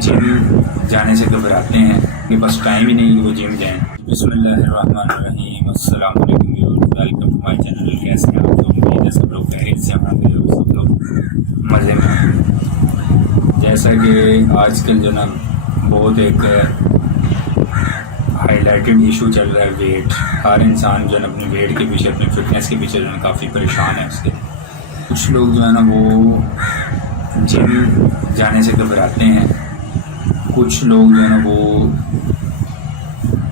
جم جانے سے گھبراتے ہیں کہ بس ٹائم ہی نہیں کہ وہ جم جائیں. بسم اللہ الرحمن الرحیم. السلام علیکم ویلکم ٹو مائی چینل. کیسے ہیں آپ لوگ؟ امید ہے سب لوگ خیریت سے ہوں گے اور سب لوگ مزے میں ہیں. جیسا کہ آج کل جو نا بہت ایک ہائی لائٹڈ ایشو چل رہا ہے ویٹ. ہر انسان جو ہے نا اپنے ویٹ کے پیچھے اپنی فٹنس کے پیچھے جو ہے کافی پریشان ہے اس کے. کچھ لوگ جو ہے نا وہ جم جانے سے گھبراتے ہیں. کچھ لوگ جو ہے نا وہ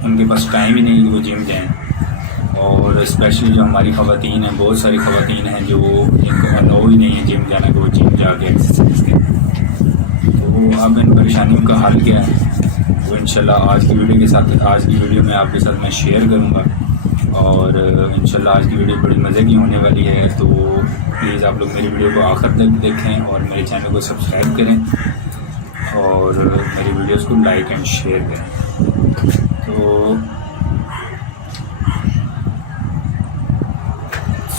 ان کے پاس ٹائم ہی نہیں کہ وہ جم جائیں. اور اسپیشلی جو ہماری خواتین ہیں, بہت ساری خواتین ہیں جو ان کو الاؤ ہی نہیں ہے جم جانا کہ وہ جم جا کے ایکسرسائز کریں. تو اب ان پریشانیوں کا حل کیا ہے وہ انشاءاللہ آج کی ویڈیو میں آپ کے ساتھ میں شیئر کروں گا. اور انشاءاللہ آج کی ویڈیو بڑی مزے کی ہونے والی ہے. تو پلیز آپ لوگ میری ویڈیو کو آخر تک دیکھیں اور میرے چینل کو سبسکرائب کریں اور میری ویڈیوز کو لائک اینڈ شیئر کریں. تو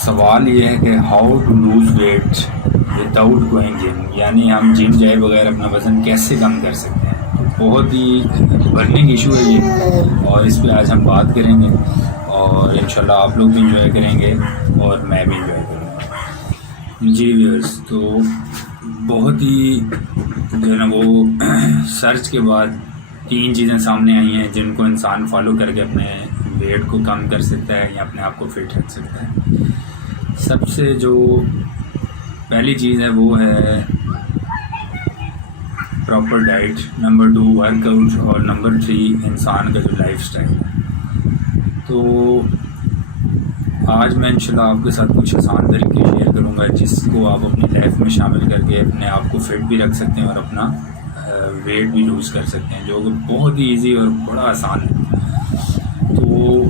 سوال یہ ہے کہ how to lose weight without going gym, یعنی ہم جم جائے بغیر اپنا وزن کیسے کم کر سکتے ہیں. بہت ہی برننگ ایشو ہے یہ اور اس پہ آج ہم بات کریں گے اور انشاءاللہ آپ لوگ بھی انجوائے کریں گے اور میں بھی انجوائے کروں گا. جی ویئرس, تو بہت ہی جو ہے نا وہ سرچ کے بعد 3 چیزیں سامنے آئی ہیں جن کو انسان فالو کر کے اپنے ویٹ کو کم کر سکتا ہے یا اپنے آپ کو فٹ رکھ سکتا ہے. سب سے جو پہلی چیز ہے وہ ہے proper diet, number 2 work out اور نمبر 3 انسان کا جو لائف اسٹائل ہے. تو آج میں انشاءاللہ آپ کے ساتھ کچھ آسان طریقے شیئر کروں گا جس کو آپ اپنی لائف میں شامل کر کے اپنے آپ کو فٹ بھی رکھ سکتے ہیں اور اپنا ویٹ بھی لوز کر سکتے ہیں, جو کہ بہت ہی ایزی اور بڑا آسان ہے. تو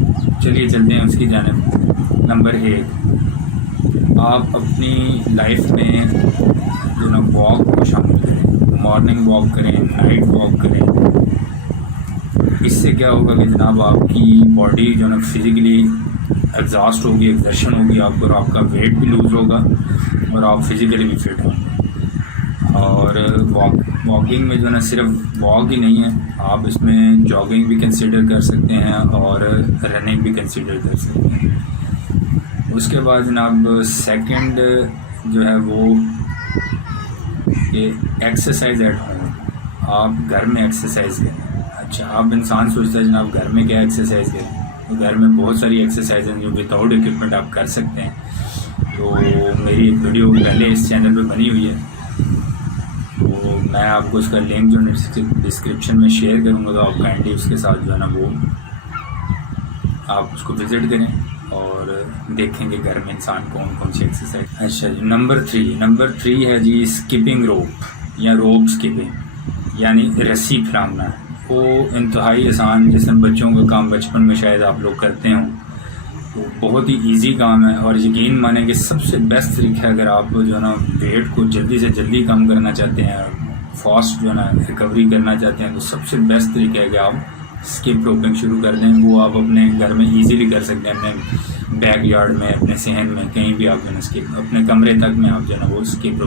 چلیے چلتے ہیں اس کی جانب. نمبر 1, آپ اپنی لائف میں جو نا واک کو شامل کریں. مارننگ واک کریں, نائٹ واک کریں. اس سے کیا ہوگا کہ جناب آپ کی باڈی جو نا فزیکلی ایگزاسٹ ہوگی, ایگزرشن ہوگی آپ کو, اور آپ کا ویٹ بھی لوز ہوگا اور آپ فزیکلی بھی فٹ ہوں گے. اور واکنگ میں جو ہے نا صرف واک ہی نہیں ہے, آپ اس میں جاگنگ بھی کنسیڈر کر سکتے ہیں اور رننگ بھی کنسیڈر کر سکتے ہیں. اس کے بعد جناب سیکنڈ جو ہے وہ کہ ایکسرسائز ایٹ ہوم. آپ گھر میں ایکسرسائز کریں. اچھا, آپ انسان سوچتا ہے جناب گھر میں کیا ایکسرسائز کریں. تو گھر میں بہت ساری ایکسرسائز ہیں جو وداؤٹ اکوپمنٹ آپ کر سکتے ہیں. تو میری ایک ویڈیو پہلے اس چینل پہ بنی ہوئی ہے, تو میں آپ کو اس کا لنک جو ڈسکرپشن میں شیئر کروں گا. تو آپ کائنڈلی اس کے ساتھ جو ہے نا وہ آپ اس کو وزٹ کریں اور دیکھیں کہ گھر میں انسان کون سی ایکسرسائز. اچھا جی, نمبر 3 ہے جی اسکپنگ روپ یا روپ اسکپنگ, یعنی رسی پھلانگنا. وہ انتہائی آسان, جس میں بچوں کا کام بچپن میں شاید آپ لوگ کرتے ہوں. تو بہت ہی ایزی کام ہے اور یقین مانیں کہ سب سے بیسٹ طریقہ ہے اگر آپ جو ہے نا ویٹ کو جلدی سے جلدی کم کرنا چاہتے ہیں, فاسٹ جو ہے نا ریکوری کرنا چاہتے ہیں, تو سب سے بیسٹ طریقہ ہے کہ آپ اسکپ روپنگ شروع کر دیں. وہ آپ اپنے گھر میں ایزیلی کر سکتے ہیں, اپنے بیک یارڈ میں, اپنے صحن میں, کہیں بھی آپ جو ہے نا اسکپ, اپنے کمرے تک میں آپ جو ہے نا وہ اسکپ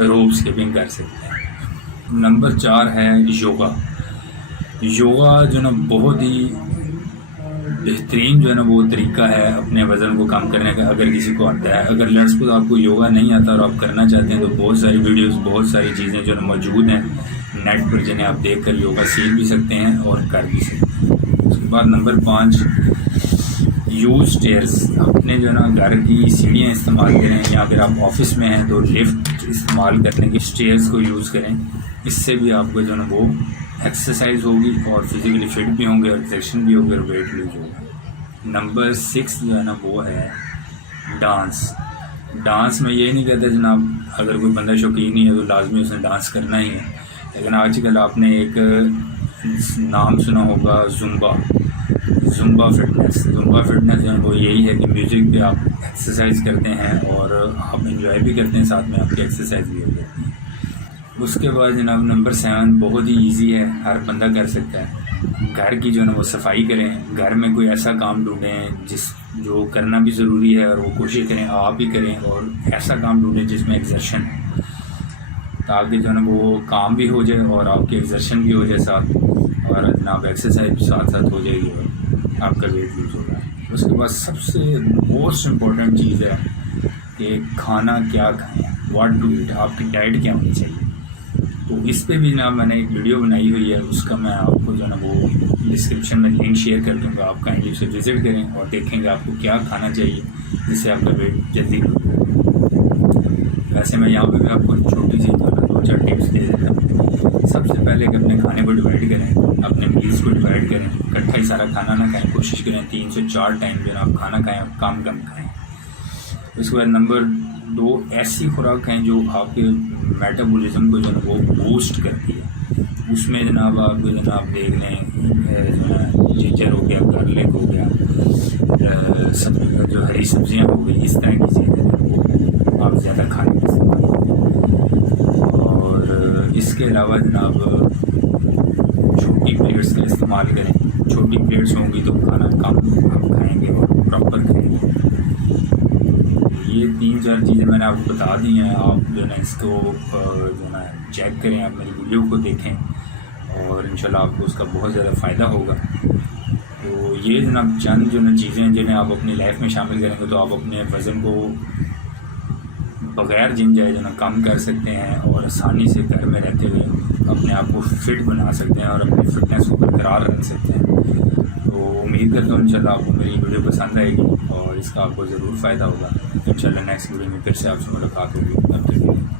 روپ اسکپنگ کر سکتے ہیں. نمبر 4 ہے یوگا. یوگا جو ہے نا بہت ہی بہترین جو ہے نا وہ طریقہ ہے اپنے وزن کو کم کرنے کا, اگر کسی کو آتا ہے. اگر لڑکوں آپ کو یوگا نہیں آتا اور آپ کرنا چاہتے ہیں تو بہت ساری ویڈیوز, بہت ساری چیزیں جو ہے نا موجود ہیں نیٹ پر, جنہیں آپ دیکھ کر یوگا سیکھ بھی سکتے ہیں اور کر بھی سکتے ہیں. اس کے بعد نمبر 5 یوز اسٹیئرس. اپنے جو ہے نا گھر کی سیڑھیاں استعمال کریں, یا اگر آپ آفس میں ہیں تو لفٹ استعمال کرنے کے اسٹیئرس کو یوز کریں. اس سے بھی آپ کو جو ہے نا وہ ایکسرسائز ہوگی اور فزیکلی فٹ بھی ہوں گے اور ایکسرسائز بھی ہوگی اور ویٹ لوز ہوگا. نمبر 6 جو ہے نا وہ ہے ڈانس میں یہ نہیں کہتا جناب اگر کوئی بندہ شوقین ہی ہے تو لازمی اس نے ڈانس کرنا ہی ہے. لیکن آج کل آپ نے ایک نام سنا ہوگا زمبا فٹنس. جو ہے وہ یہی ہے کہ میوزک پہ آپ ایکسرسائز کرتے ہیں اور آپ انجوائے بھی کرتے ہیں, ساتھ میں آپ کی ایکسرسائز بھی ہو جاتی ہے. اس کے بعد جناب نمبر 7 بہت ہی ایزی ہے, ہر بندہ کر سکتا ہے. گھر کی جو ہے نا وہ صفائی کریں. گھر میں کوئی ایسا کام ڈھونڈیں جو کرنا بھی ضروری ہے اور وہ کوشش کریں آپ ہی کریں, اور ایسا کام ڈھونڈیں جس میں ایگزرشن ہے, تاکہ جو ہے نا وہ کام بھی ہو جائے اور آپ کی ایگزرشن بھی ہو جائے ساتھ، اور جناب ایکسرسائز بھی ساتھ ساتھ ہو جائے گی اور آپ کا ویٹ لوز ہوگا۔ اس کے بعد سب سے موسٹ امپورٹنٹ چیز ہے کہ کھانا کیا کھائیں، واٹ ٹو ایٹ، آپ کی ڈائٹ کیا ہونی چاہیے۔ تو اس پہ بھی جناب میں نے ایک ویڈیو بنائی ہوئی ہے، اس کا میں آپ کو جو ہے نا وہ ڈسکرپشن میں لنک شیئر کر دوں گا، آپ کائنڈلی اسے وزٹ کریں اور دیکھیں گے آپ کو کیا کھانا چاہیے جس سے آپ کا ویٹ جلدی لوز ہو۔ ویسے میں یہاں پہ بھی آپ کو چھوٹی سی 2-4 ٹپس دے دیتا ہوں۔ سب سے پہلے کہ اپنے کھانے کو ڈیوائڈ کریں، اپنے میلس کو ڈیوائڈ کریں، اکٹھا ہی سارا کھانا نہ کھائیں، کوشش کریں 3 سے 4 ٹائم جو ہے نا آپ کھانا کھائیں اور کم کھائیں۔ اس کے بعد نمبر 2، ایسی خوراک کھائیں جو آپ کے میٹابولزم کو جو ہے وہ بوسٹ کرتی ہے۔ اس میں جناب آپ جناب دیکھ لیں جو ہے جنجر ہو گیا، گارلک ہو گیا، جو ہری سبزیاں ہو گئی، اس طرح کی چیزیں وہ آپ زیادہ کھانے کا استعمال کریں۔ اور اس کے علاوہ جناب چھوٹی پلیٹس کا استعمال کریں، چھوٹی پلیٹس ہوں گی تو کھانا کم آپ کھائیں گے اور پراپر کھائیں گے۔ یہ 3-4 چیزیں میں نے آپ کو بتا دی ہیں، آپ جو ہے نا اس کو جو ہے نا چیک کریں، آپ میری ویڈیو کو دیکھیں اور انشاءاللہ آپ کو اس کا بہت زیادہ فائدہ ہوگا۔ تو یہ جناب چند جو نا چیزیں ہیں جنہیں آپ اپنی لائف میں شامل کریں گے تو آپ اپنے وزن کو بغیر جم جائے جو نا کم کر سکتے ہیں اور آسانی سے گھر میں رہتے ہوئے اپنے آپ کو فٹ بنا سکتے ہیں اور اپنی فٹنس کو برقرار رکھ سکتے ہیں۔ تو امید کرتا ہوں انشاءاللہ آپ کو میری ویڈیو پسند آئے گی اور اس کا آپ کو ضرور فائدہ ہوگا۔ انشاءاللہ نیکسٹ ویڈیو میں پھر سے آپ سے ملاقات ہوگی۔